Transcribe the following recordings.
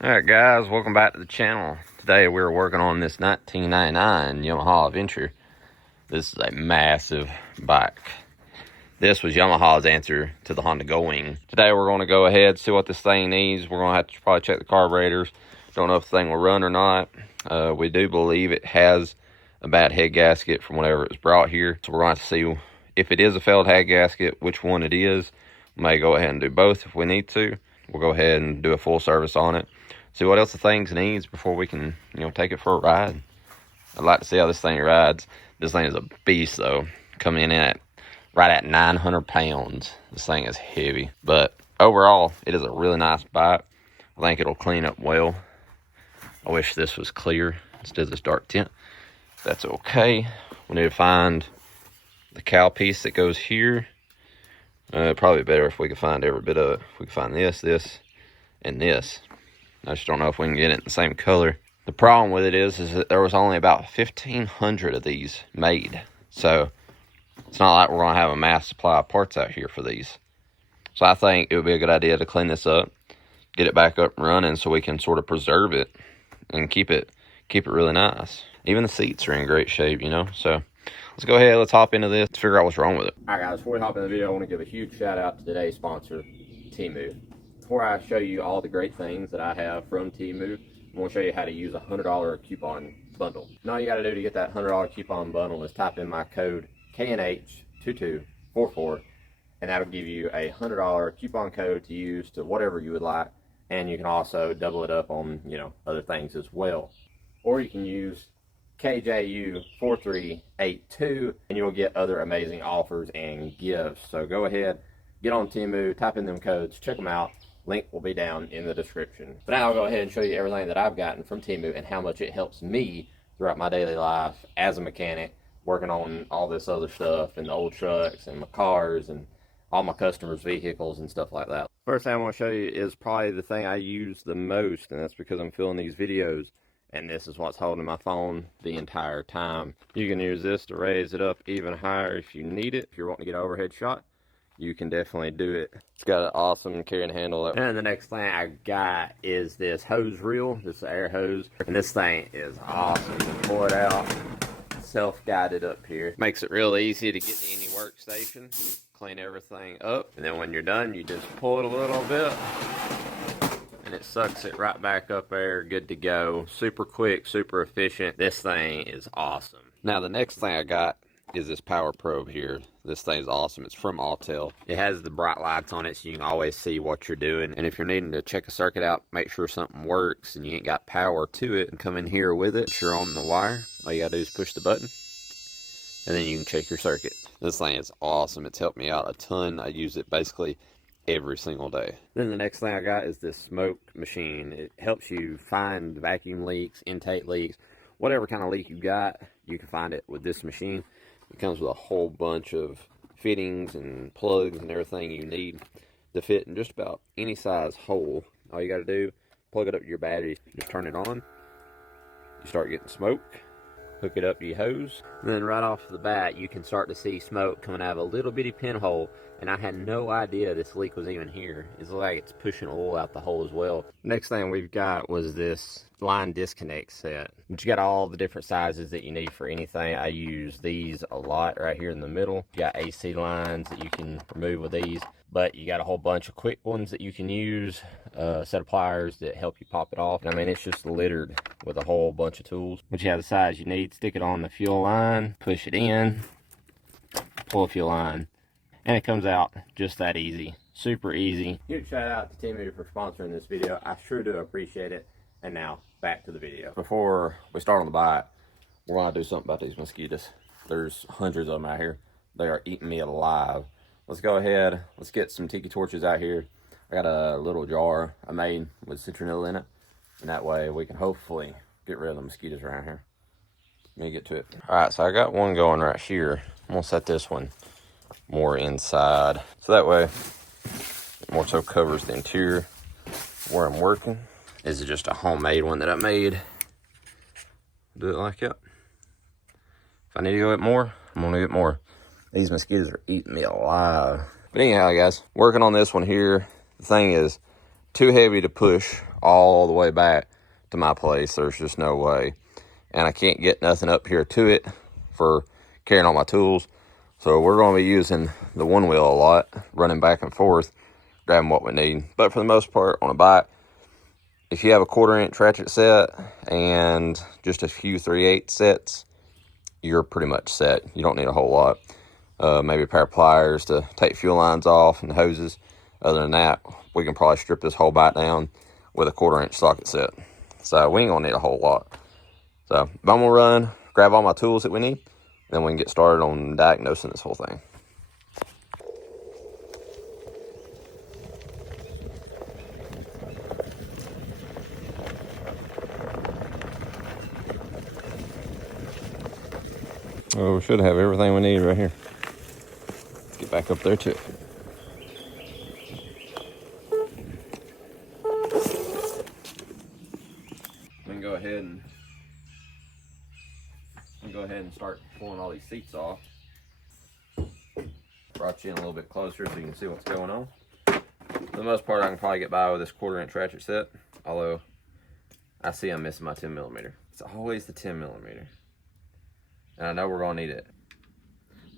Alright guys, welcome back to the channel. Today we're working on this 1999 Yamaha Adventure. This is a massive bike. This was Yamaha's answer to the Honda Going. Today we're going to go ahead, see what this thing needs. We're going to have to probably check the carburetors. Don't know if the thing will run or not. We do believe it has a bad head gasket from whenever it was brought here. So we're going to have to see if it is a failed head gasket, which one it is. We may go ahead and do both if we need to. We'll go ahead and do a full service on it. See what else the thing needs before we can, take it for a ride. I'd like to see how this thing rides. This thing is a beast, though. Coming in at right at 900 pounds. This thing is heavy. But overall, it is a really nice bike. I think it'll clean up well. I wish this was clear instead of this dark tint. That's okay. We need to find the cowl piece that goes here. Probably better if we could find every bit of it. If we could find this, and this. I just don't know if we can get it in the same color. The problem with it is that there was only about 1,500 of these made. So it's not like we're going to have a mass supply of parts out here for these. So I think it would be a good idea to clean this up, get it back up and running so we can sort of preserve it and keep it really nice. Even the seats are in great shape, So let's go ahead, let's hop into this, let's figure out what's wrong with it. All right, guys, before we hop in the video, I want to give a huge shout out to today's sponsor, Temu. Before I show you all the great things that I have from Temu, I'm going to show you how to use a $100 coupon bundle. And all you got to do to get that $100 coupon bundle is type in my code KNH2244, and that'll give you a $100 coupon code to use to whatever you would like, and you can also double it up on, other things as well. Or you can use KJU4382, and you'll get other amazing offers and gifts. So go ahead, get on Temu, type in them codes, check them out. Link will be down in the description. But now I'll go ahead and show you everything that I've gotten from Temu and how much it helps me throughout my daily life as a mechanic, working on all this other stuff and the old trucks and my cars and all my customers' vehicles and stuff like that. First thing I want to show you is probably the thing I use the most, and that's because I'm filming these videos, and this is what's holding my phone the entire time. You can use this to raise it up even higher if you need it. If you're wanting to get an overhead shot, you can definitely do it. It's got an awesome carrying handle. And the next thing I got is this hose reel. This is an air hose. And this thing is awesome. You can pull it out, self-guided up here. Makes it real easy to get to any workstation. Clean everything up. And then when you're done, you just pull it a little bit. And it sucks it right back up there. Good to go. Super quick, super efficient. This thing is awesome. Now the next thing I got is this power probe here. This thing's awesome. It's from Autel. It has the bright lights on it so you can always see what you're doing. And if you're needing to check a circuit out, make sure something works and you ain't got power to it, and come in here with it. You're on the wire. All you gotta do is push the button and then you can check your circuit. This thing is awesome. It's helped me out a ton. I use it basically every single day. Then the next thing I got is this smoke machine. It helps you find vacuum leaks, intake leaks, whatever kind of leak you got, you can find it with this machine. It comes with a whole bunch of fittings and plugs and everything you need to fit in just about any size hole. All you got to do, plug it up to your battery, just turn it on. You start getting smoke, hook it up to your hose. And then right off the bat, you can start to see smoke coming out of a little bitty pinhole. And I had no idea this leak was even here. It's like it's pushing oil out the hole as well. Next thing we've got was this line disconnect set. But you got all the different sizes that you need for anything. I use these a lot right here in the middle. You got AC lines that you can remove with these, but you got a whole bunch of quick ones that you can use, a set of pliers that help you pop it off. I mean, it's just littered with a whole bunch of tools. But you have the size you need. Stick it on the fuel line, push it in, pull a fuel line, and it comes out just that easy. Super easy. Huge shout out to Temu for sponsoring this video. I sure do appreciate it. And now, back to the video. Before we start on the bike, we're going to do something about these mosquitoes. There's hundreds of them out here. They are eating me alive. Let's go ahead. Let's get some tiki torches out here. I got a little jar I made with citronella in it. And that way we can hopefully get rid of the mosquitoes around here. Let me get to it. Alright, so I got one going right here. I'm going to set this one more inside. So that way, it more so covers the interior where I'm working. This is just a homemade one that I made. Do it like that. If I need to go get more, I'm gonna get more. These mosquitoes are eating me alive. But anyhow, guys, working on this one here. The thing is too heavy to push all the way back to my place. There's just no way. And I can't get nothing up here to it for carrying all my tools. So we're going to be using the one wheel a lot, running back and forth, grabbing what we need. But for the most part, on a bike, if you have a 1/4 inch ratchet set and just a few 3/8 sets, you're pretty much set. You don't need a whole lot. Maybe a pair of pliers to take fuel lines off and hoses. Other than that, we can probably strip this whole bike down with a 1/4 inch socket set. So we ain't gonna need a whole lot. So I'm gonna run, grab all my tools that we need, then we can get started on diagnosing this whole thing. Well, we should have everything we need right here. Let's get back up there too. We can go ahead and start pulling all these seats off. Brought you in a little bit closer so you can see what's going on. For the most part, I can probably get by with this 1/4 inch ratchet set, although I see I'm missing my 10mm. It's always the 10mm. And I know we're gonna need it.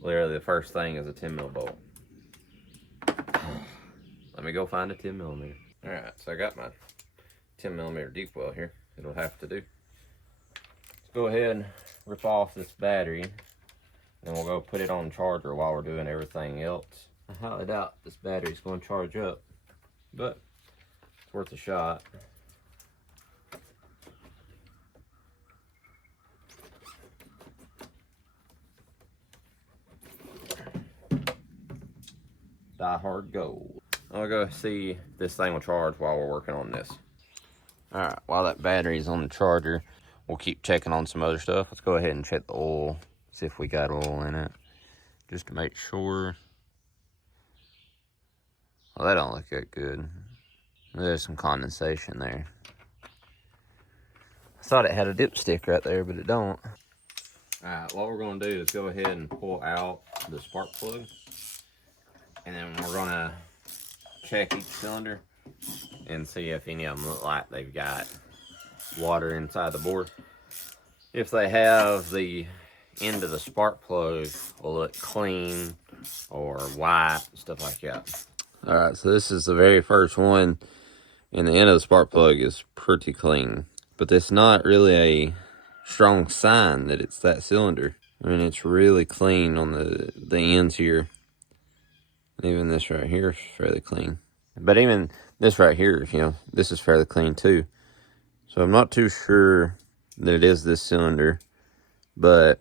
Literally the first thing is a 10mm bolt. Let me go find a 10mm. All right, so I got my 10mm deep well here. It'll have to do. Let's go ahead and rip off this battery, and we'll go put it on charger while we're doing everything else. I highly doubt this battery's going to charge up, but it's worth a shot. Die hard gold. I'll go see if this thing will charge while we're working on this. All right, while that battery's on the charger, we'll keep checking on some other stuff. Let's go ahead and check the oil, see if we got oil in it, just to make sure. Well, that don't look that good. There's some condensation there. I thought it had a dipstick right there, but it don't. All right, what we're gonna do is go ahead and pull out the spark plug, and then we're gonna check each cylinder and see if any of them look like they've got water inside the bore. If they have, the end of the spark plug will look clean or white, stuff like that. All right, so this is the very first one, and the end of the spark plug is pretty clean, but it's not really a strong sign that it's that cylinder. I mean, it's really clean on the ends here. And even this right here is fairly clean. But even this right here, you know, this is fairly clean too. So I'm not too sure that it is this cylinder, but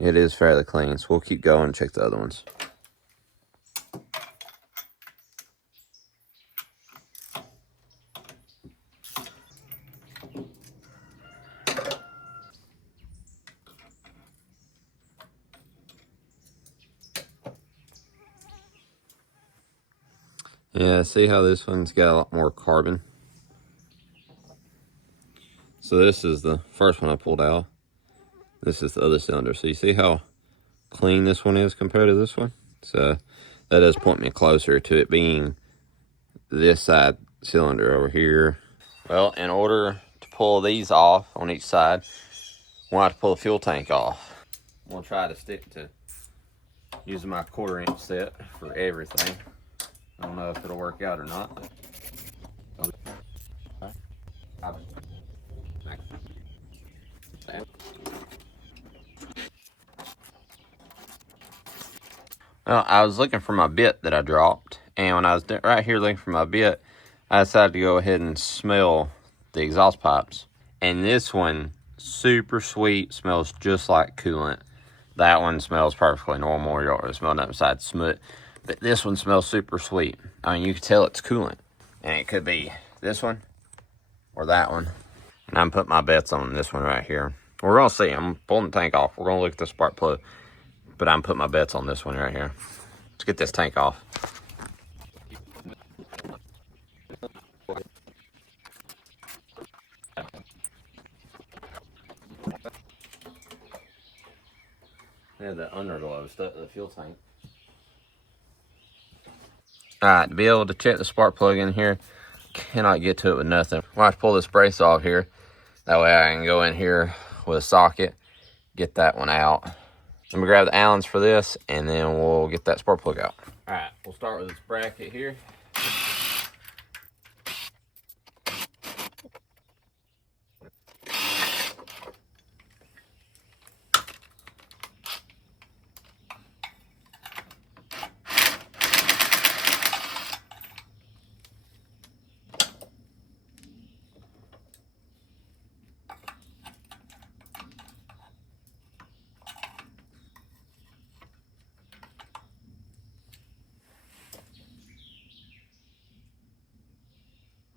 it is fairly clean. So we'll keep going and check the other ones. Yeah, see how this one's got a lot more carbon? So this is the first one I pulled out. This is the other cylinder. So you see how clean this one is compared to this one? So that does point me closer to it being this side cylinder over here. Well, in order to pull these off on each side, we'll have to pull the fuel tank off. I'm gonna try to stick to using my 1/4 inch set for everything. I don't know if it'll work out or not. Well, I was looking for my bit that I dropped, and when I was right here looking for my bit, I decided to go ahead and smell the exhaust pipes. And this one, super sweet, smells just like coolant. That one smells perfectly normal. You don't really smell nothing besides smut. But this one smells super sweet. I mean, you can tell it's coolant. And it could be this one or that one. And I'm putting my bets on this one right here. We're going to see. I'm pulling the tank off. We're going to look at the spark plug. But I'm putting my bets on this one right here. Let's get this tank off. Yeah, the underglow stuck to the fuel tank. Alright, to be able to check the spark plug in here, cannot get to it with nothing. I'll have to pull this brace off here. That way I can go in here with a socket, get that one out. Let me grab the Allens for this, and then we'll get that spark plug out. All right, we'll start with this bracket here.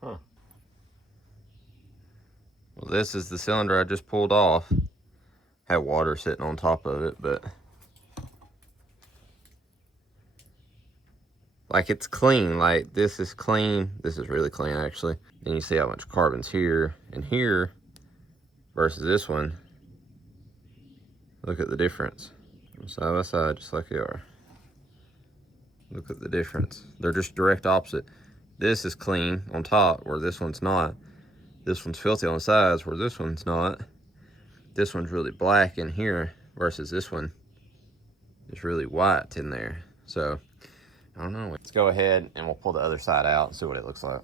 Huh. Well, this is the cylinder I just pulled off. Had water sitting on top of it, but like it's clean. Like this is clean. This is really clean actually. Then you see how much carbon's here and here versus this one. Look at the difference. Side by side, just like they are. Look at the difference. They're just direct opposite. This is clean on top, where this one's not. This one's filthy on the sides, where this one's not. This one's really black in here, versus this one is really white in there. So, I don't know. Let's go ahead and we'll pull the other side out and see what it looks like.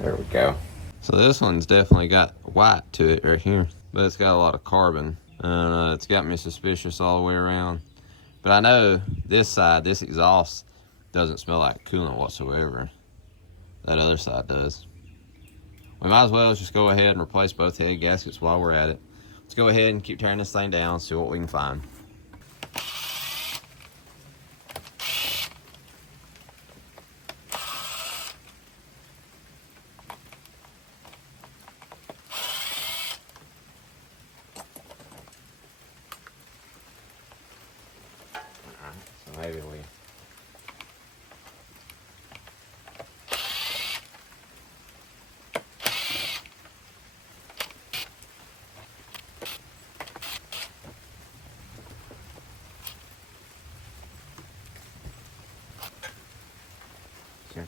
There we go. So this one's definitely got white to it right here, but it's got a lot of carbon. It's got me suspicious all the way around. But I know this side, this exhaust, doesn't smell like coolant whatsoever. That other side does. We might as well just go ahead and replace both head gaskets while we're at it. Let's go ahead and keep tearing this thing down, see what we can find. So maybe we... Sure.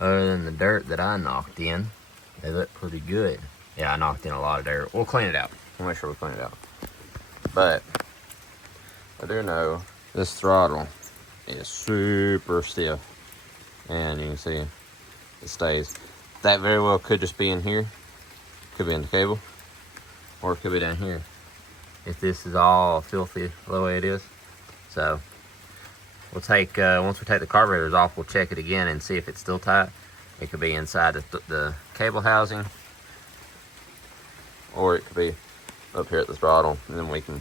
Other than the dirt that I knocked in, they look pretty good. Yeah, I knocked in a lot of dirt. We'll clean it out. We'll make sure we clean it out. But I do know this throttle is super stiff. And you can see it stays. That very well could just be in here. Could be in the cable. Or it could be down here. If this is all filthy the way it is. So we'll take, once we take the carburetors off, we'll check it again and see if it's still tight. It could be inside the cable housing, or it could be up here at the throttle, and then we can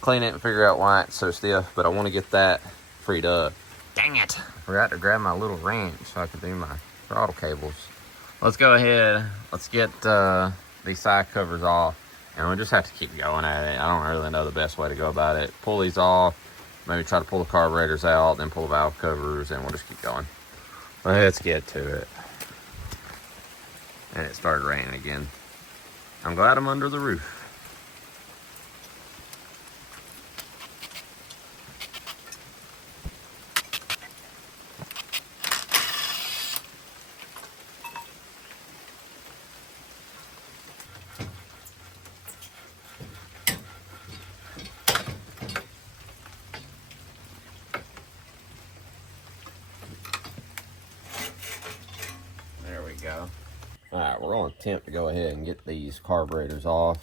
clean it and figure out why it's so stiff. But I want to get that freed up. Dang it! I forgot to grab my little wrench so I can do my throttle cables. Let's go ahead, let's get these side covers off, and we'll just have to keep going at it. I don't really know the best way to go about it. Pull these off, maybe try to pull the carburetors out, then pull the valve covers, and we'll just keep going. Let's get to it. And it started raining again. I'm glad I'm under the roof. There we go. All right, we're going to attempt to go ahead and get these carburetors off.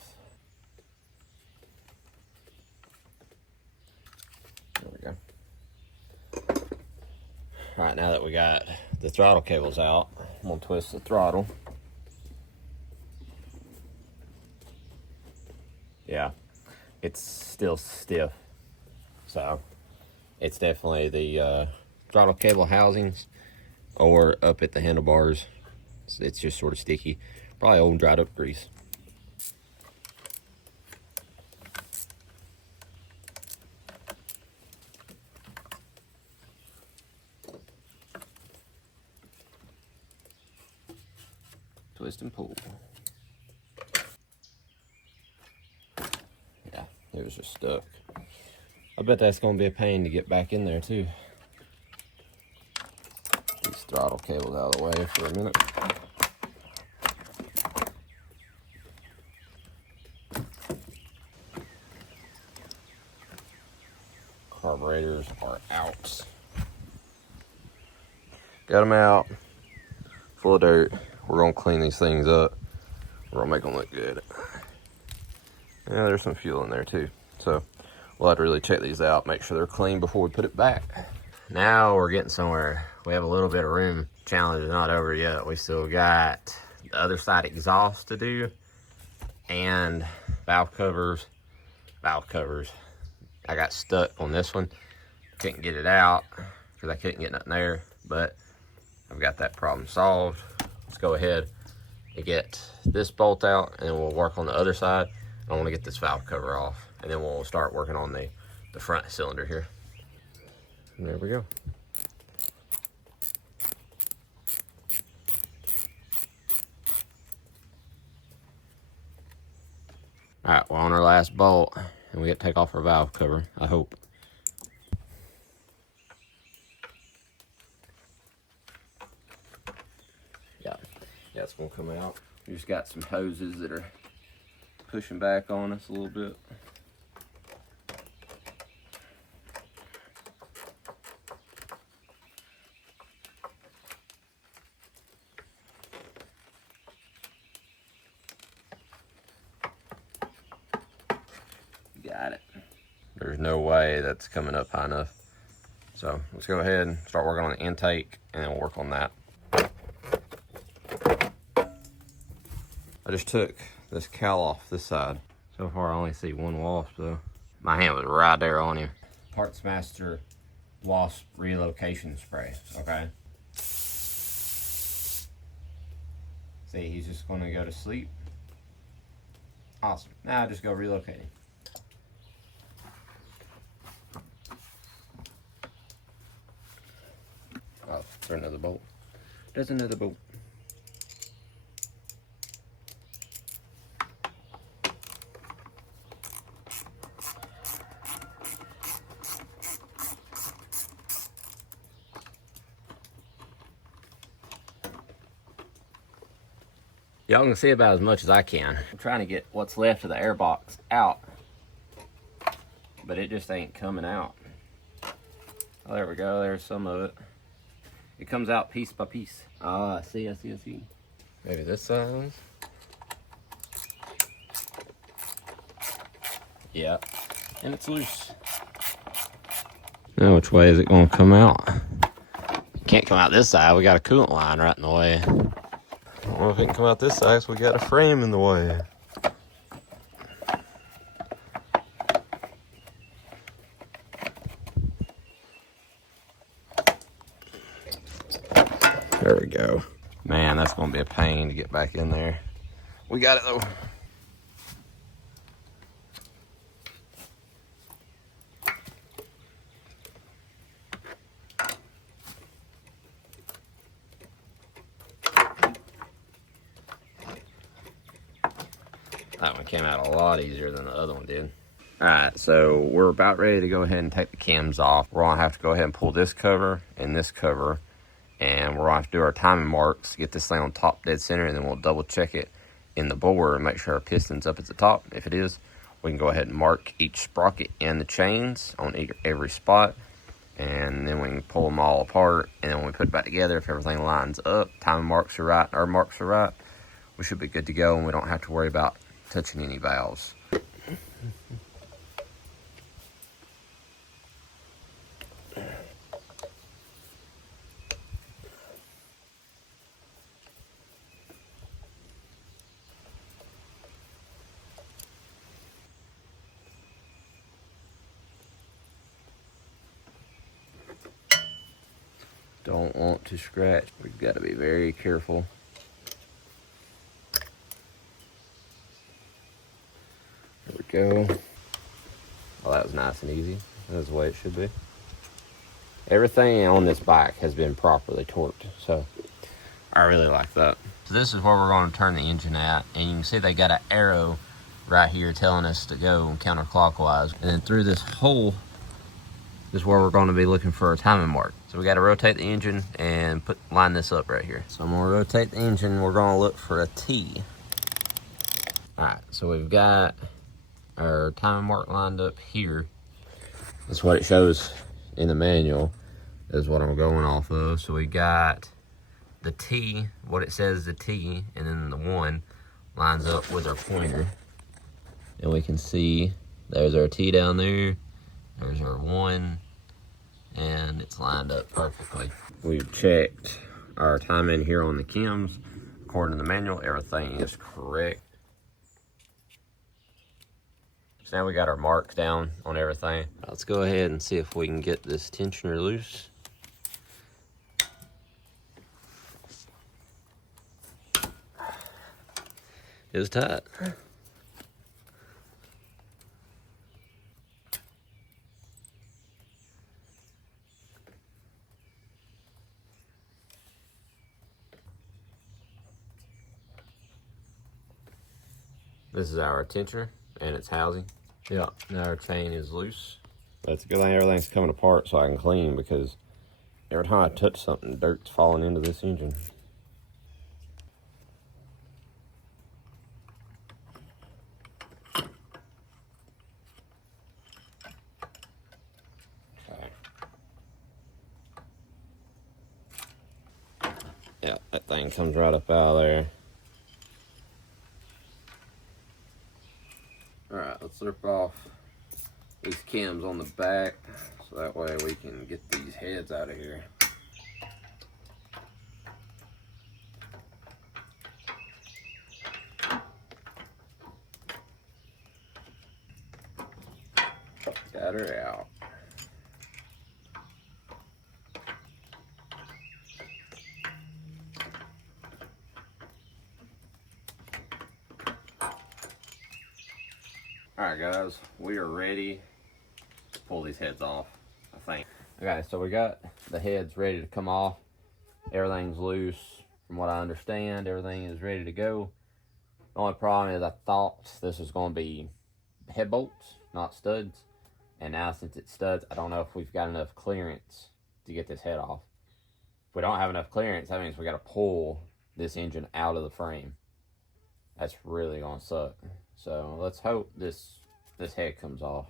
There we go. All right, now that we got the throttle cables out, I'm going to twist the throttle. Yeah, it's still stiff. So it's definitely the throttle cable housings or up at the handlebars. It's just sort of sticky. Probably old dried up grease. Twist and pull. Yeah, it was just stuck. I bet that's gonna be a pain to get back in there too. These throttle cables out of the way for a minute. Carburetors are out. Got them out, full of dirt. We're gonna clean these things up. We're gonna make them look good. Yeah, there's some fuel in there too. So we'll have to really check these out, make sure they're clean before we put it back. Now we're getting somewhere. We have a little bit of room. Challenge is not over yet. We still got the other side exhaust to do and valve covers. I got stuck on this one. Couldn't get it out because I couldn't get nothing there, but I've got that problem solved. Let's go ahead and get this bolt out and then we'll work on the other side. I want to get this valve cover off and then we'll start working on the front cylinder here. And there we go. All right, we're on our last bolt and we get to take off our valve cover, I hope. Yeah, it's gonna come out. We just got some hoses that are pushing back on us a little bit. Got it. There's no way that's coming up high enough. So let's go ahead and start working on the intake and then we'll work on that. I just took this cowl off this side. So far I only see one wasp though. My hand was right there on him. Parts Master wasp relocation spray, okay? See, he's just gonna go to sleep. Awesome. Now I just go relocate him. Oh, there's another bolt. There's another bolt. Y'all can see about as much as I can. I'm trying to get what's left of the air box out, but it just ain't coming out. Oh, there we go. There's some of it. It comes out piece by piece. Ah, I see. Maybe this size. Yeah, and it's loose. Now, which way is it going to come out? Can't come out this side. We got a coolant line right in the way. I don't know if it can come out this side, so we got a frame in the way. There we go. Man, that's gonna be a pain to get back in there. We got it though. That one came out a lot easier than the other one did. All right, so we're about ready to go ahead and take the cams off. We're gonna have to go ahead and pull this cover and this cover, and we're gonna have to do our timing marks, get this thing on top dead center, and then we'll double check it in the bore and make sure our piston's up at the top. If it is, we can go ahead and mark each sprocket and the chains on every spot, and then we can pull them all apart, and then when we put it back together, if everything lines up, timing marks are right, our marks are right, we should be good to go, and we don't have to worry about touching any valves. Don't want to scratch. We've got to be very careful. go. Well, that was nice and easy. That's the way it should be. Everything on this bike has been properly torqued, so I really like that. So this is where we're going to turn the engine at, and you can see they got an arrow right here telling us to go counterclockwise. And then through this hole is where we're going to be looking for a timing mark. So we got to rotate the engine and line this up right here. So I'm going to rotate the engine. We're going to look for a T. All right, so we've got our timing mark lined up here. That's what it shows in the manual, is what I'm going off of. So we got the T, what it says the T, and then the 1 lines up with our pointer. And we can see there's our T down there, there's our 1, and it's lined up perfectly. We've checked our timing here on the chems. According to the manual, everything is correct. So now we got our marks down on everything. Let's go ahead and see if we can get this tensioner loose. It was tight. This is our tensioner and its housing. Yeah, now our chain is loose. That's a good thing everything's coming apart so I can clean, because every time I touch something, dirt's falling into this engine. Okay. Yeah, that thing comes right up out of there. Alright, let's rip off these chems on the back so that way we can get these heads out of here. Got her out. Alright guys, we are ready to pull these heads off, I think. Okay, so we got the heads ready to come off. Everything's loose. From what I understand, everything is ready to go. The only problem is I thought this was going to be head bolts, not studs. And now since it's studs, I don't know if we've got enough clearance to get this head off. If we don't have enough clearance, that means we got to pull this engine out of the frame. That's really going to suck. So let's hope this head comes off.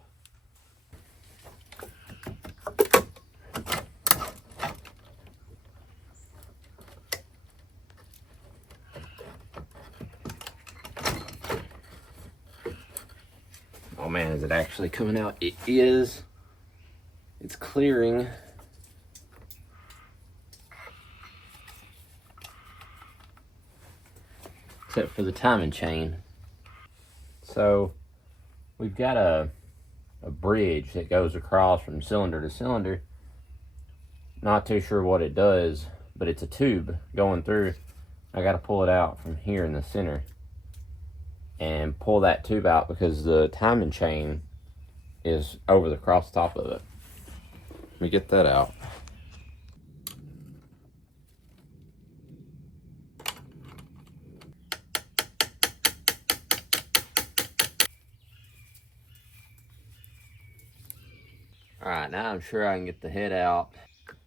Oh man, is it actually coming out? It is. It's clearing. Except for the timing chain. So we've got a bridge that goes across from cylinder to cylinder. Not too sure what it does, but it's a tube going through. I got to pull it out from here in the center and pull that tube out because the timing chain is over the cross top of it. Let me get that out. Alright, now I'm sure I can get the head out.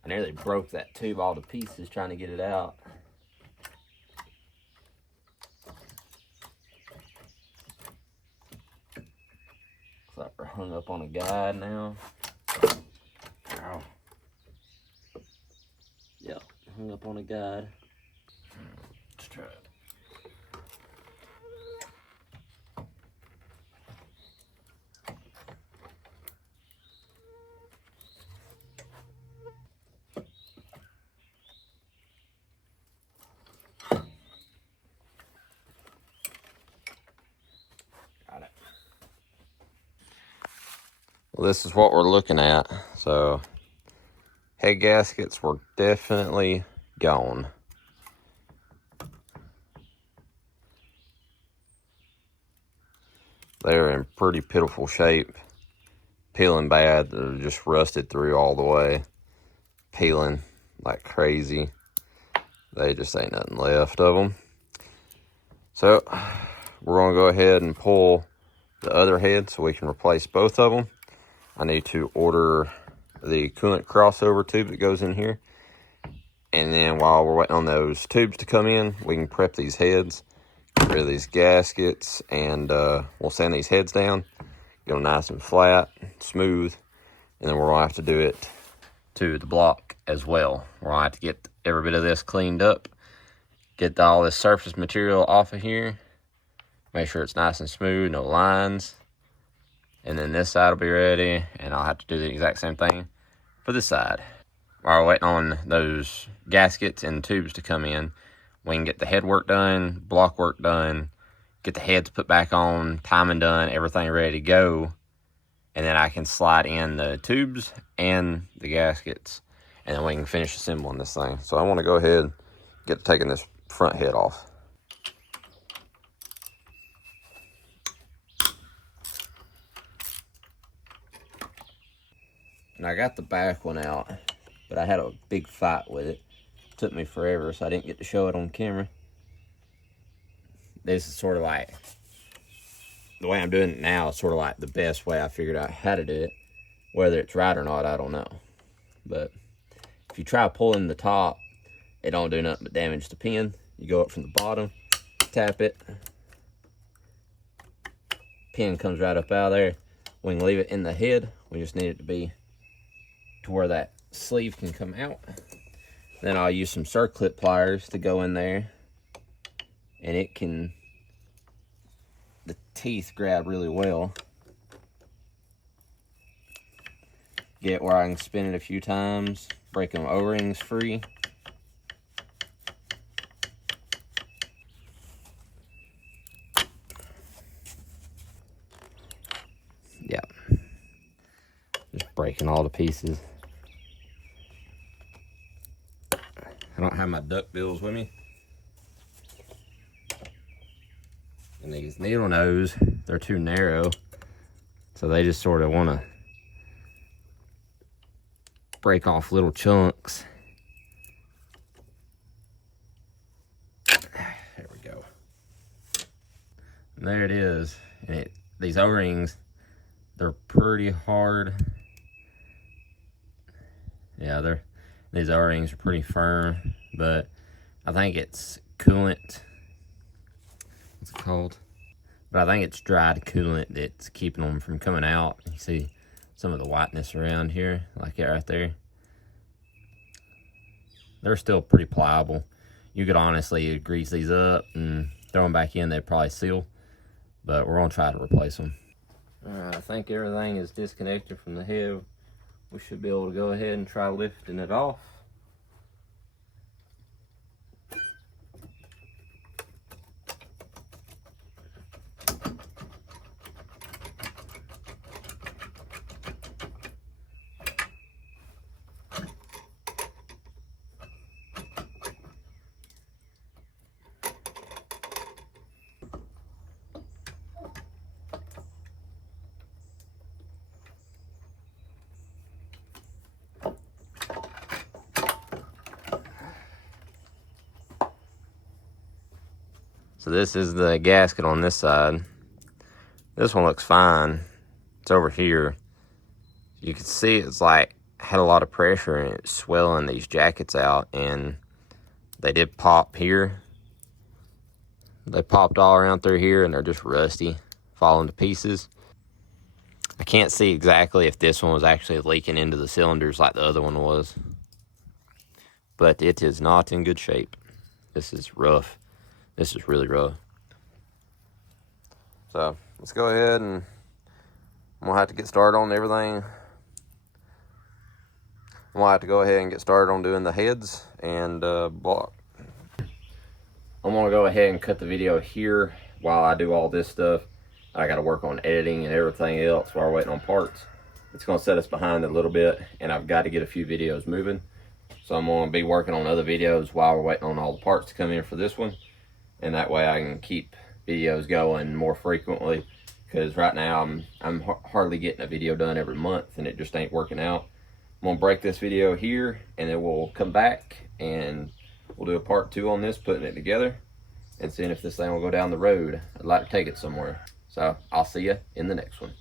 I nearly broke that tube all to pieces trying to get it out. Looks like we're hung up on a guide now. Ow. Yep, hung up on a guide. Let's try it. Well, this is what we're looking at. So, head gaskets were definitely gone. They're in pretty pitiful shape. Peeling bad. They're just rusted through all the way. Peeling like crazy. They just ain't nothing left of them. So we're going to go ahead and pull the other head so we can replace both of them. I need to order the coolant crossover tube that goes in here. And then while we're waiting on those tubes to come in, we can prep these heads, get rid of these gaskets, and we'll sand these heads down, get them nice and flat, smooth, and then we're going to have to do it to the block as well. We're going to have to get every bit of this cleaned up, get all this surface material off of here, make sure it's nice and smooth, no lines. And then this side will be ready, and I'll have to do the exact same thing for this side. While we're waiting on those gaskets and tubes to come in, we can get the head work done, block work done, get the heads put back on, timing done, everything ready to go. And then I can slide in the tubes and the gaskets, and then we can finish assembling this thing. So I want to go ahead and get to taking this front head off. And I got the back one out, but I had a big fight with it. It took me forever, so I didn't get to show it on camera. This is sort of like, the way I'm doing it now is sort of like the best way I figured out how to do it. Whether it's right or not, I don't know. But if you try pulling the top, it don't do nothing but damage the pin. You go up from the bottom, tap it. Pin comes right up out of there. We can leave it in the head. We just need it to be to where that sleeve can come out. Then I'll use some circlip pliers to go in there, and it can, the teeth grab really well. Get where I can spin it a few times, break them O-rings free. Yeah, just breaking all the pieces. I don't have my duck bills with me. And these needle nose, they're too narrow. So they just sort of want to break off little chunks. There we go. And there it is. And these O-rings, they're pretty hard. Yeah, these O-rings are pretty firm, but I think it's coolant. What's it called? But I think it's dried coolant that's keeping them from coming out. You see some of the whiteness around here, like it right there. They're still pretty pliable. You could honestly grease these up and throw them back in. They'd probably seal, but we're gonna try to replace them. All right, I think everything is disconnected from the head. We should be able to go ahead and try lifting it off. So this is the gasket on this side. This one looks fine. It's over here. You can see it's like had a lot of pressure and it's swelling these jackets out, and they did pop here. They popped all around through here and they're just rusty, falling to pieces. I can't see exactly if this one was actually leaking into the cylinders like the other one was, but it is not in good shape. This is rough. This is really rough. So let's go ahead and I'm gonna have to get started on everything. I'm gonna have to go ahead and get started on doing the heads and block. I'm gonna go ahead and cut the video here while I do all this stuff. I gotta work on editing and everything else while we're waiting on parts. It's gonna set us behind a little bit, and I've got to get a few videos moving. So I'm gonna be working on other videos while we're waiting on all the parts to come in for this one. And that way I can keep videos going more frequently, because right now I'm hardly getting a video done every month, and it just ain't working out. I'm gonna break this video here, and then we'll come back and we'll do a part 2 on this, putting it together and seeing if this thing will go down the road. I'd like to take it somewhere. So I'll see you in the next one.